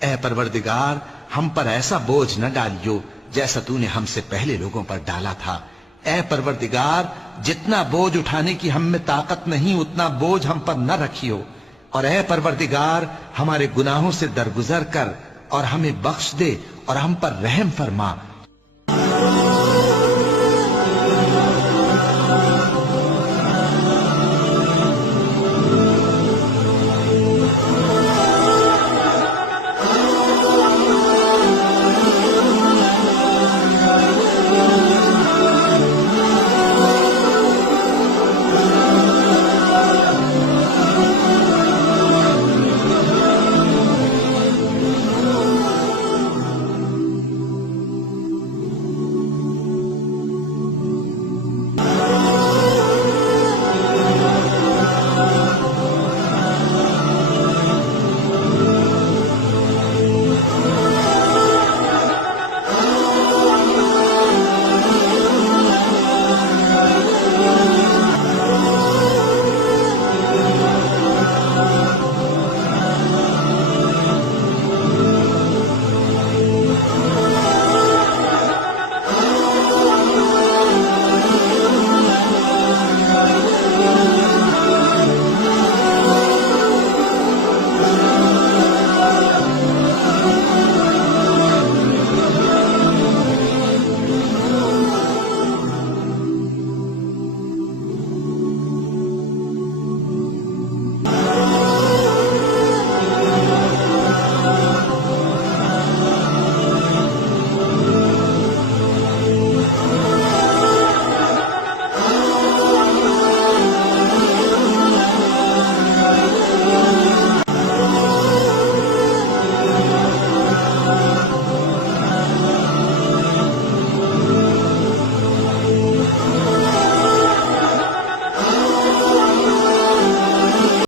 اے پروردگار ہم پر ایسا بوجھ نہ ڈالیو جیسا تو نے ہم سے پہلے لوگوں پر ڈالا تھا۔ اے پروردگار جتنا بوجھ اٹھانے کی ہم میں طاقت نہیں اتنا بوجھ ہم پر نہ رکھیو، اور اے پروردگار ہمارے گناہوں سے درگزر کر اور ہمیں بخش دے اور ہم پر رحم فرما۔